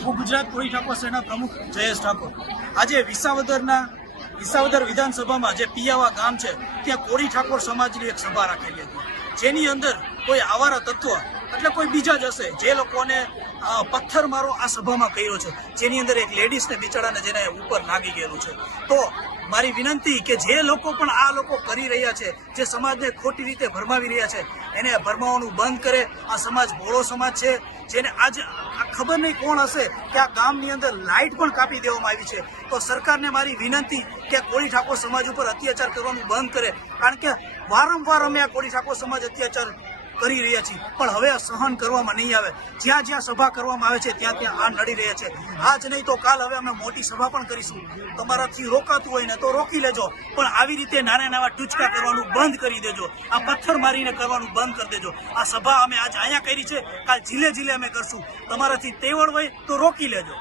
હું ગુજરાત કોળી ઠાકોર સેના પ્રમુખ જયેશ ઠાકોર આજે વિસાવદર વિધાનસભામાં જે પિયાવા ગામ છે ત્યાં કોળી ઠાકોર સમાજની એક સભા રાખેલી હતી, જેની અંદર કોઈ આવારા તત્વ એટલે કોઈ બીજા જ હશે જે લોકોને પથ્થર મારો આ સભામાં કર્યો છે, જેની અંદર એક લેડીઝને બિચારાને જેને ઉપર લાગી ગયેલું છે। તો મારી વિનંતી કે જે લોકો પણ આ લોકો કરી રહ્યા છે, જે સમાજને ખોટી રીતે ભરમાવી રહ્યા છે, એને ભરમાવાનું બંધ કરે। આ સમાજ ભોળો સમાજ છે, જેને આજે ખબર નહીં કોણ હશે કે આ ગામની અંદર લાઇટ પણ કાપી દેવામાં આવી છે। તો સરકારને મારી વિનંતી કે કોળી ઠાકોર સમાજ ઉપર અત્યાચાર કરવાનું બંધ કરે, કારણ કે વારંવાર અમે આ કોળી ઠાકોર સમાજ અત્યાચાર કરી રહ્યા છીએ, પણ હવે સહન કરવામાં નહીં આવે। જ્યાં જ્યાં સભા કરવામાં આવે છે ત્યાં ત્યાં આ નડી રહ્યા છે। આજ નહીં તો કાલ હવે અમે મોટી સભા પણ કરીશું। તમારાથી રોકાતું હોય ને તો રોકી લેજો, પણ આવી રીતે નાના નાના ટૂચકા કરવાનું બંધ કરી દેજો, આ પથ્થર મારીને કરવાનું બંધ કરી દેજો। આ સભા અમે આજ અહીંયા કરી છે, કાલ જિલ્લે જિલ્લે અમે કરશું। તમારાથી તેવડ હોય તો રોકી લેજો।